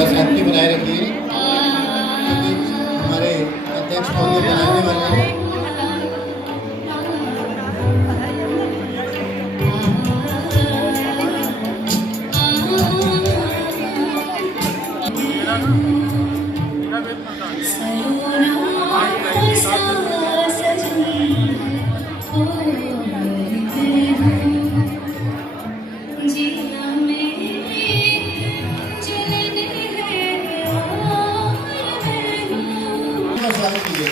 थोड़ा शांति बनाए रखिए, हमारे अध्यक्ष महोदय बनाने वाले हैं।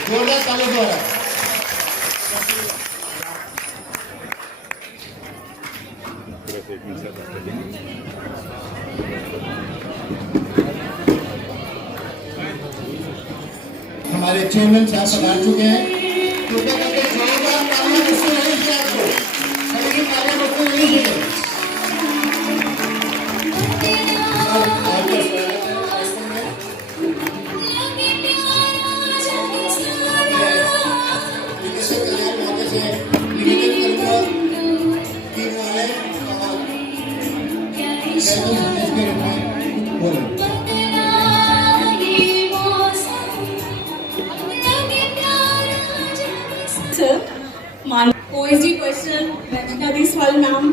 जोरदार ताली द्वारा हमारे चेयरमैन साहब पधार चुके हैं। कृपया करके जोरदार तालियां बजती रहनी चाहिए, आपको सभी की तालियां बजती रहनी चाहिए। OSD question Ranjana Deswal ma'am,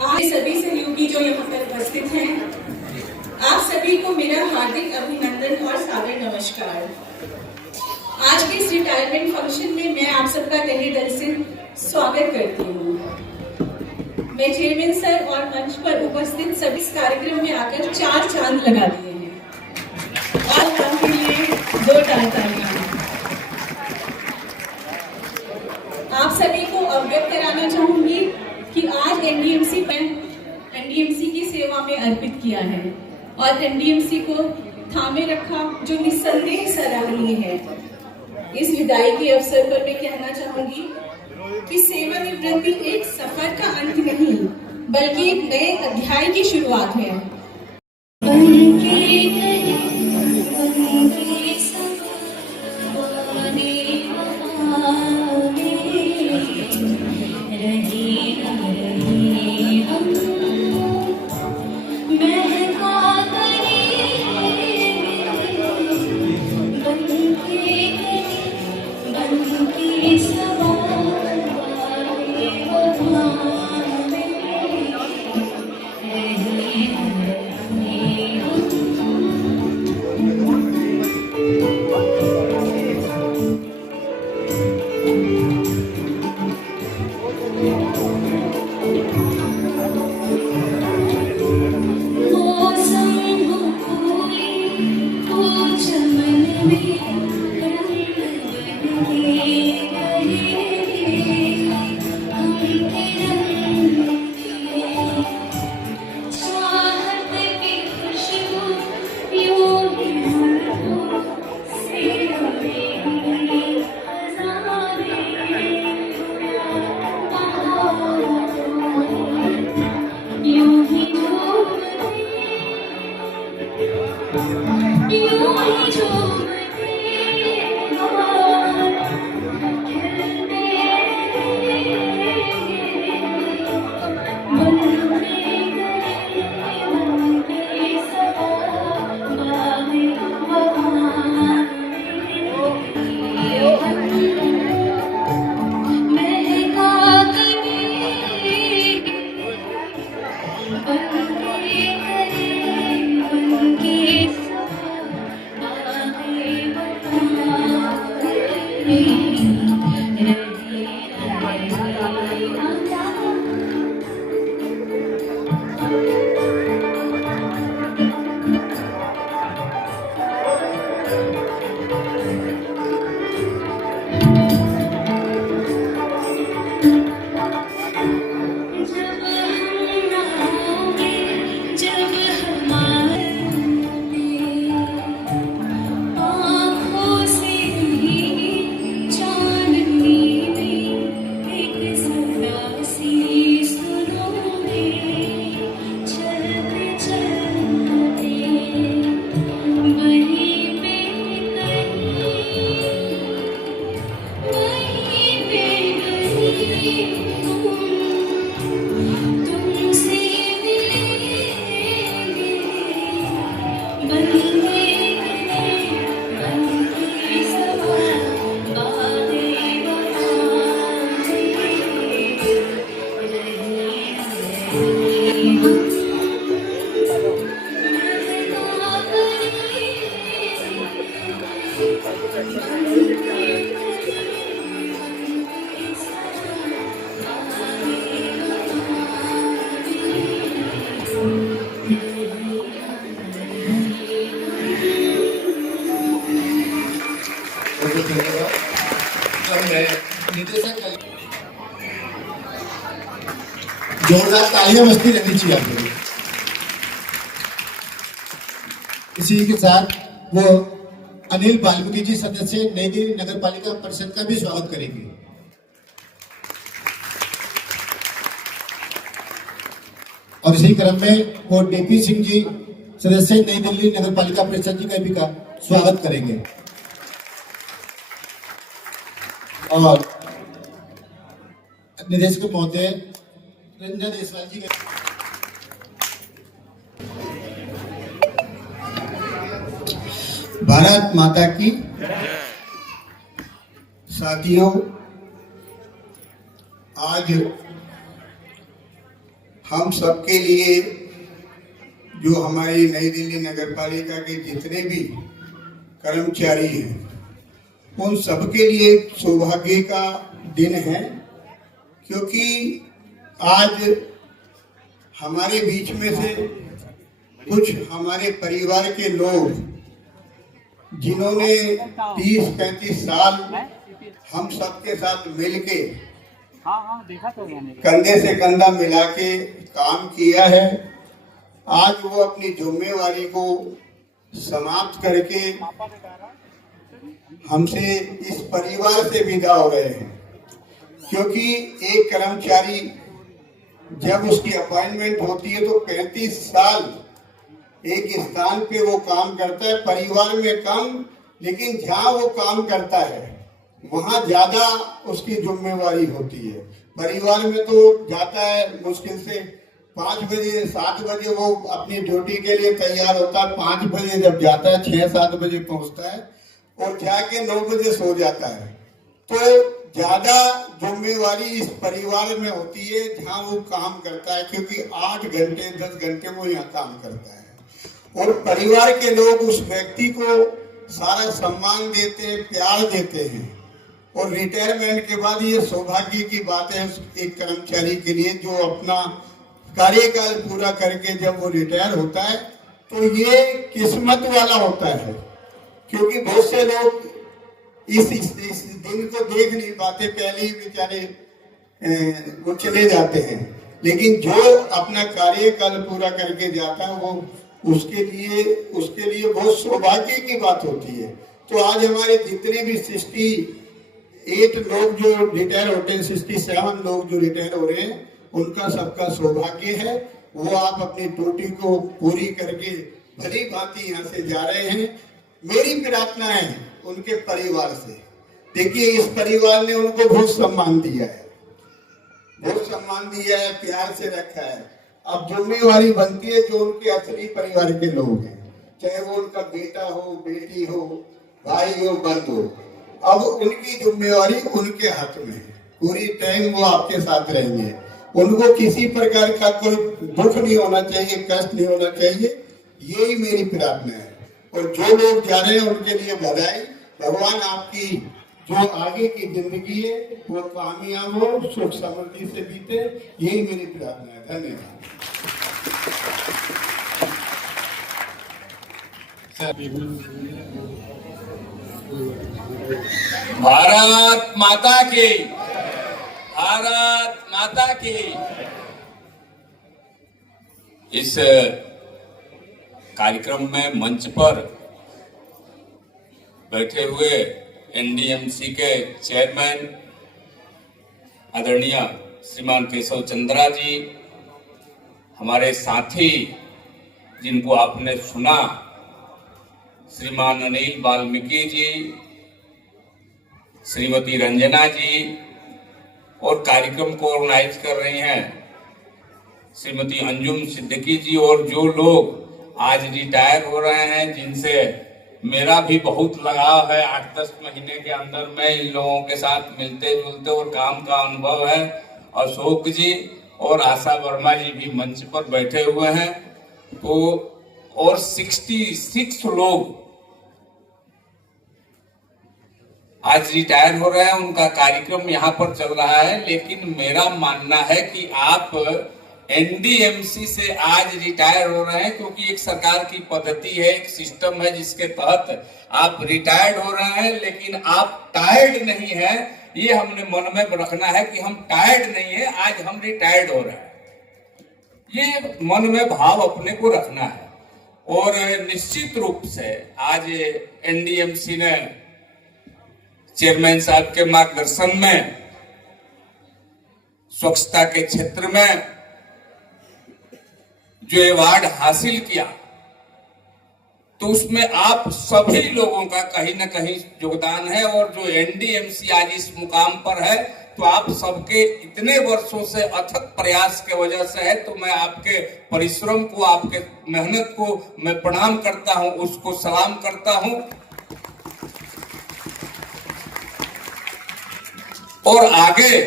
आप सभी सहयोगी जो यहाँ पर उपस्थित हैं, आप सभी को मेरा हार्दिक अभिनंदन और सादर नमस्कार। आज के इस रिटायरमेंट फंक्शन में मैं आप सबका तहे दिल से स्वागत करती हूँ। मैं चेयरमैन सर और मंच पर उपस्थित सभी इस कार्यक्रम में आकर 4 चांद लगा दिए हैं और उनके लिए 2 तालियां। आप सभी को अवगत कराना चाहूंगी कि आज एनडीएमसी की सेवा में अर्पित किया है और एनडीएमसी को थामे रखा, जो निस्संदेह सराहनीय है। इस विदाई के अवसर पर मैं कहना चाहूंगी कि सेवानिवृत्ति एक सफर का अंत नहीं, बल्कि एक नए अध्याय की शुरुआत है। बहुत धन्यवाद। अब मैं निदेशक जोरदार तालियां बजती रहनी चाहिए आप लोगों को। इसी के साथ वो अनिल वाल्मीकि जी सदस्य नई दिल्ली नगर पालिका परिषद का भी स्वागत करेंगे। और इसी क्रम में वो डीपी सिंह जी सदस्य नई दिल्ली नगर पालिका परिषद जी का भी स्वागत करेंगे। और निदेशक महोदय रंजना देसवाल जी भारत माता की। साथियों, आज हम सबके लिए जो हमारी नई दिल्ली नगर पालिका के जितने भी कर्मचारी हैं उन सबके लिए सौभाग्य का दिन है, क्योंकि आज हमारे बीच में से कुछ हमारे परिवार के लोग जिन्होंने 30-35 साल हम सबके साथ मिलके कंधे से कंधा मिला के काम किया है, आज वो अपनी जिम्मेवारी को समाप्त करके हमसे इस परिवार से विदा हो रहे हैं। क्योंकि एक कर्मचारी जब उसकी अपॉइंटमेंट होती है तो 35 साल एक स्थान पे वो काम करता है, परिवार में कम, लेकिन जहाँ वो काम करता है वहाँ ज्यादा उसकी जिम्मेवारी होती है। परिवार में तो जाता है मुश्किल से 5 बजे 7 बजे वो अपनी ड्यूटी के लिए तैयार होता है, 5 बजे जब जाता है 6-7 बजे पहुंचता है और जाके 9 बजे सो जाता है। तो ज्यादा जिम्मेवारी इस परिवार में होती है जहाँ वो काम करता है, क्योंकि 8 घंटे 10 घंटे वो यहाँ काम करता है और परिवार के लोग उस व्यक्ति को सारा सम्मान देते हैं, प्यार देते हैं। और रिटायरमेंट के बाद ये सौभाग्य की बात है उस एक कर्मचारी के लिए जो अपना कार्यकाल पूरा करके जब वो रिटायर होता है तो ये किस्मत वाला होता है, क्योंकि बहुत से लोग इस दिन को देख नहीं पाते, पहले ही बेचारे वो चले जाते हैं। लेकिन जो अपना कार्यकाल पूरा करके जाता है वो उसके लिए बहुत सौभाग्य की बात होती है। तो आज हमारे जितने भी 68 लोग जो रिटायर होते हैं, 67 लोग जो रिटायर हो रहे हैं, उनका सबका सौभाग्य है। वो आप अपनी ड्यूटी को पूरी करके भली भांति यहाँ से जा रहे हैं। मेरी प्रार्थना है उनके परिवार से, देखिए इस परिवार ने उनको बहुत सम्मान दिया है, प्यार से रखा है। अब जिम्मेवारी बनती है जो उनके असली परिवार के लोग हैं, चाहे वो उनका बेटा हो, बेटी हो, भाई हो, बंधु हो, अब उनकी जिम्मेवारी उनके हाथ में है। पूरी टाइम वो आपके साथ रहेंगे, उनको किसी प्रकार का कोई दुख नहीं होना चाहिए, कष्ट नहीं होना चाहिए, यही मेरी प्रार्थना है। और जो लोग जा रहे हैं उनके लिए बधाई। भगवान आपकी जो आगे की जिंदगी है वो कामयाब हो, सुख समृद्धि से बीते, यही मेरी प्रार्थना है। धन्यवाद। भारत माता की, भारत माता की। इस कार्यक्रम में मंच पर बैठे हुए एनडीएमसी के चेयरमैन आदरणीय श्रीमान केशव चंद्रा जी, हमारे साथी जिनको आपने सुना श्रीमान अनिल वाल्मीकि जी, श्रीमती रंजना जी, और कार्यक्रम को ऑर्गेनाइज कर रही हैं श्रीमती अंजुम सिद्दीकी जी, और जो लोग आज रिटायर हो रहे हैं जिनसे मेरा भी बहुत लगाव है, 8-10 महीने के अंदर में इन लोगों के साथ मिलते जुलते और काम का अनुभव है, अशोक जी और आशा वर्मा जी भी मंच पर बैठे हुए हैं। तो और 66 लोग आज रिटायर हो रहे हैं, उनका कार्यक्रम यहाँ पर चल रहा है। लेकिन मेरा मानना है कि आप एनडीएमसी से आज रिटायर हो रहे हैं, क्योंकि एक सरकार की पद्धति है, एक सिस्टम है जिसके तहत आप रिटायर्ड हो रहे हैं, लेकिन आप टायर्ड नहीं है। ये हमने मन में रखना है कि हम टायर्ड नहीं है, आज हम रिटायर्ड हो रहे हैं। ये मन में भाव अपने को रखना है। और निश्चित रूप से आज एनडीएमसी ने चेयरमैन साहब के मार्गदर्शन में स्वच्छता के क्षेत्र में जो अवार्ड हासिल किया, तो उसमें आप सभी लोगों का कहीं ना कहीं योगदान है। और जो एनडीएमसी आज इस मुकाम पर है, तो आप सबके इतने वर्षों से अथक प्रयास के वजह से है। तो मैं आपके परिश्रम को, आपके मेहनत को मैं प्रणाम करता हूं, उसको सलाम करता हूं। और आगे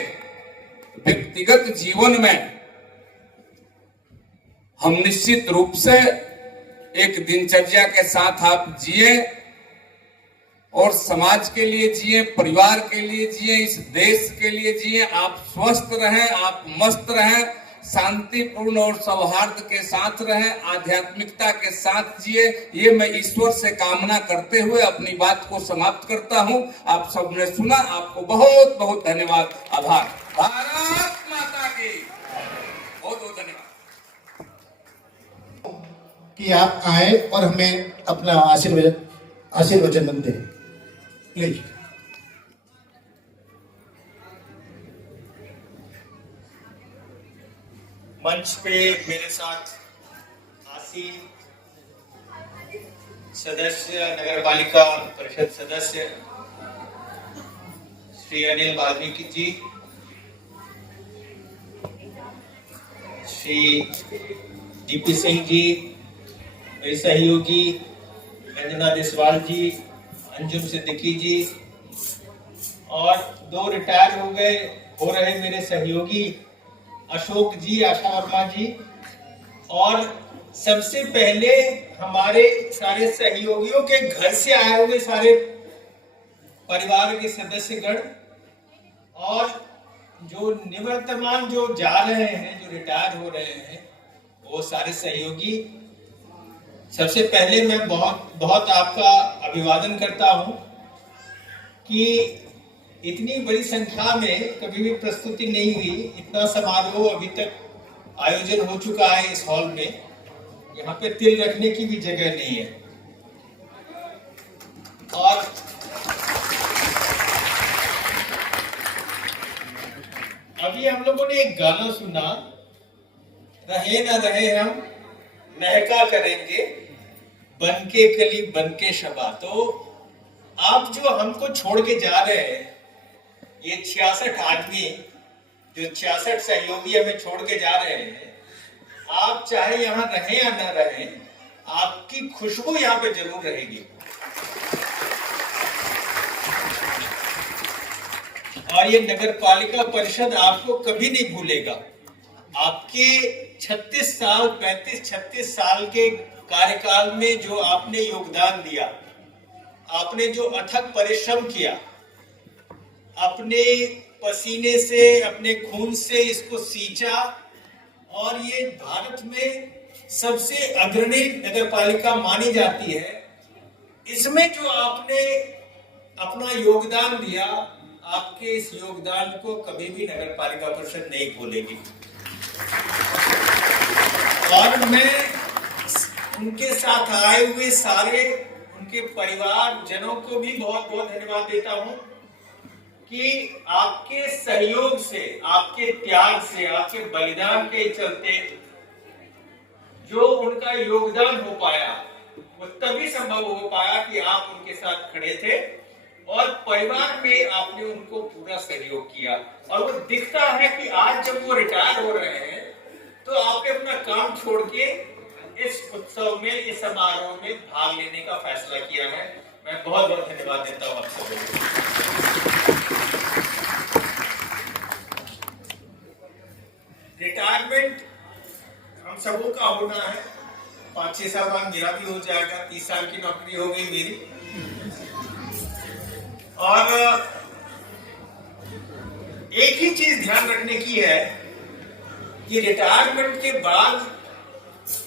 व्यक्तिगत जीवन में हम निश्चित रूप से एक दिनचर्या के साथ आप जिए और समाज के लिए जिए, परिवार के लिए जिए, इस देश के लिए जिए। आप स्वस्थ रहें, आप मस्त रहें, शांतिपूर्ण और सौहार्द के साथ रहें, आध्यात्मिकता के साथ जिए। ये मैं ईश्वर से कामना करते हुए अपनी बात को समाप्त करता हूं। आप सबने सुना, आपको बहुत बहुत धन्यवाद, आभार। भारत माता की बहुत बहुत धन्यवाद कि आप आए और हमें अपना आशीर्वचन दें। प्लीज। मंच पे मेरे साथ आसीन सदस्य, नगर पालिका परिषद सदस्य श्री अनिल वाल्मीकि जी, श्री डीपी सिंह जी, मेरे सहयोगी रंजना देसवाल जी, अंजुम सिद्दीकी जी, और 2 रिटायर हो रहे मेरे सहयोगी अशोक जी, आशा वर्मा जी, और सबसे पहले हमारे सारे सहयोगियों के घर से आए हुए सारे परिवार के सदस्यगण, और जो निवर्तमान जो जा रहे हैं, जो रिटायर हो रहे हैं, वो सारे सहयोगी। सबसे पहले मैं बहुत बहुत आपका अभिवादन करता हूं कि इतनी बड़ी संख्या में कभी भी प्रस्तुति नहीं हुई। इतना समारोह अभी तक आयोजन हो चुका है इस हॉल में, यहाँ पे तिल रखने की भी जगह नहीं है। और अभी हम लोगों ने एक गाना सुना, रहे न रहे हम महका करेंगे, बनके कली बनके शबा। तो आप जो हमको छोड़ के जा रहे हैं, ये 66 आदमी, जो 66 सहयोगी हमें छोड़ के जा रहे हैं, आप चाहे यहाँ रहें या न रहें, आपकी खुशबू यहाँ पे जरूर रहेगी। और ये नगर पालिका परिषद आपको कभी नहीं भूलेगा। आपके 36 साल, 35-36 साल के कार्यकाल में जो आपने योगदान दिया, आपने जो अथक परिश्रम किया, अपने पसीने से, अपने खून से इसको सींचा, और ये भारत में सबसे अग्रणी नगर पालिका मानी जाती है। इसमें जो आपने अपना योगदान दिया, आपके इस योगदान को कभी भी नगर पालिका परिषद नहीं भूलेगी। और मैं उनके साथ आए हुए सारे उनके परिवार जनों को भी बहुत बहुत धन्यवाद देता हूं कि आपके सहयोग से, आपके त्याग से, आपके बलिदान के चलते जो उनका योगदान हो पाया, वो तभी संभव हो पाया कि आप उनके साथ खड़े थे और परिवार में आपने उनको पूरा सहयोग किया। और वो दिखता है कि आज जब वो रिटायर हो रहे हैं, तो आपने अपना काम छोड़ के इस उत्सव में, इस समारोह में भाग लेने का फैसला किया है। मैं बहुत बहुत धन्यवाद देता हूँ आप सबको। रिटायरमेंट हम सबों का होना है। 5-6 साल बाद मेरा भी हो जाएगा, 30 साल की नौकरी हो गई मेरी। और एक ही चीज ध्यान रखने की है कि रिटायरमेंट के बाद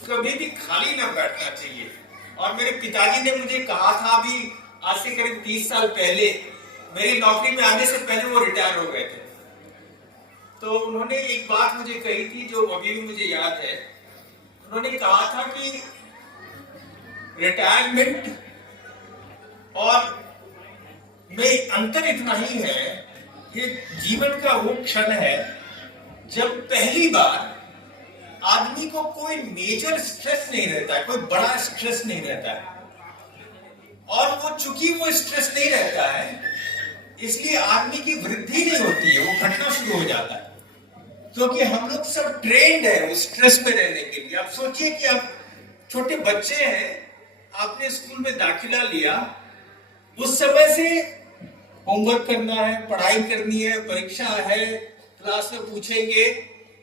कभी भी खाली ना बैठना चाहिए। और मेरे पिताजी ने मुझे कहा था, अभी आज से करीब 30 साल पहले, मेरी नौकरी में आने से पहले वो रिटायर हो गए थे। तो उन्होंने एक बात मुझे कही थी जो अभी भी मुझे याद है। उन्होंने कहा था कि रिटायरमेंट और में अंतर इतना ही है कि जीवन का वो क्षण है जब पहली बार आदमी को कोई मेजर स्ट्रेस नहीं रहता है, कोई बड़ा स्ट्रेस नहीं रहता है। और वो चूंकि वो स्ट्रेस नहीं रहता है, इसलिए आदमी की वृद्धि नहीं होती है, वो घटना शुरू हो जाता है। क्योंकि हम लोग सब ट्रेंड है उस स्ट्रेस में रहने के लिए। आप सोचिए कि आप छोटे बच्चे हैं, आपने स्कूल में दाखिला लिया, उस समय से होमवर्क करना है, पढ़ाई करनी है, परीक्षा है, क्लास में पूछेंगे,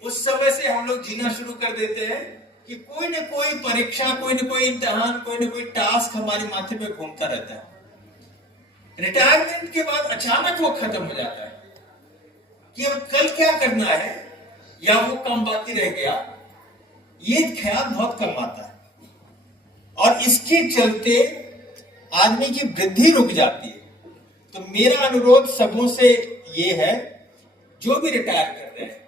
उस समय से हम लोग जीना शुरू कर देते हैं कि कोई न कोई परीक्षा, कोई न कोई इम्तिहान, कोई न कोई टास्क हमारे माथे पे घूमता रहता है। रिटायरमेंट के बाद अचानक वो खत्म हो जाता है कि अब कल क्या करना है या वो काम बाकी रह गया, ये ख्याल बहुत कम आता है। और इसके चलते आदमी की वृद्धि रुक जाती है। तो मेरा अनुरोध सबों से ये है, जो भी रिटायर कर रहे हैं,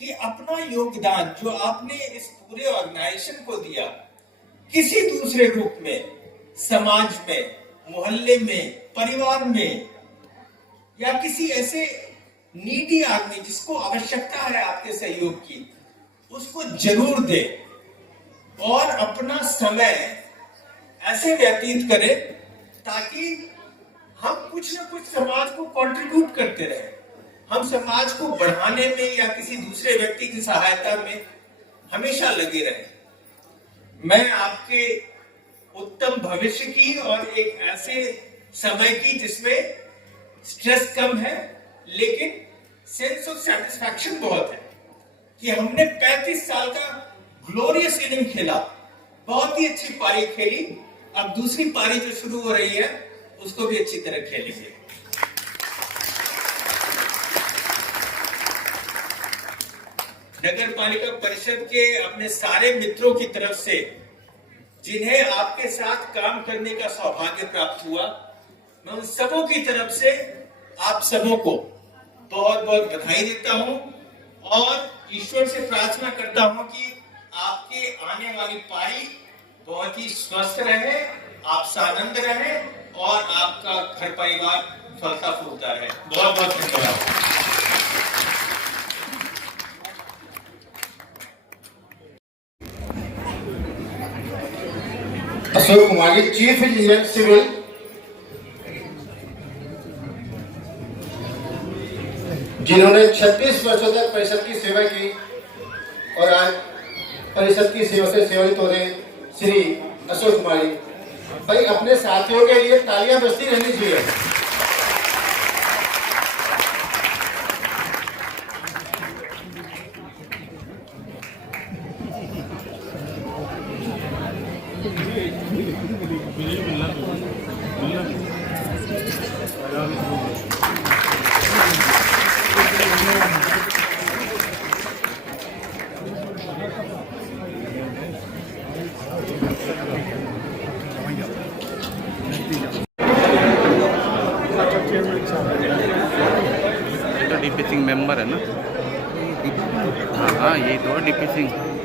कि अपना योगदान जो आपने इस पूरे ऑर्गेनाइजेशन को दिया, किसी दूसरे रूप में, समाज में, मोहल्ले में, परिवार में, या किसी ऐसे नीडी आदमी जिसको आवश्यकता है आपके सहयोग की, उसको जरूर दे। और अपना समय ऐसे व्यतीत करें ताकि हम कुछ न कुछ समाज को कंट्रीब्यूट करते रहे। हम समाज को बढ़ाने में या किसी दूसरे व्यक्ति की सहायता में हमेशा लगे रहे। मैं आपके उत्तम भविष्य की और एक ऐसे समय की जिसमें स्ट्रेस कम है लेकिन सेंस ऑफ सेटिस्फैक्शन बहुत है, कि हमने 35 साल का ग्लोरियस इनिंग खेला, बहुत ही अच्छी पारी खेली। अब दूसरी पारी जो शुरू हो रही है उसको भी अच्छी तरह खेलेंगे। नगर पालिका परिषद के अपने सारे मित्रों की तरफ से जिन्हें आपके साथ काम करने का सौभाग्य प्राप्त हुआ, मैं उन सबों की तरफ से आप सबों को बहुत बहुत बधाई देता हूं और ईश्वर से प्रार्थना करता हूं कि आपके आने वाली पारी बहुत ही स्वस्थ रहे, आप सानंद रहे और आपका घर परिवार फलता फूलता रहे। बहुत बहुत धन्यवाद। Ashok Kumar ji, chief engineer civil, जिन्होंने 36 वर्षों तक परिषद की सेवा की और आज परिषद की सेवा से सेवानिवृत्त हो रहे श्री अशोक कुमार जी। भाई अपने साथियों के लिए तालियां बजती रहनी चाहिए। डीपी सिंह मेंबर है ना? हाँ हाँ, यही तो डीपी सिंह।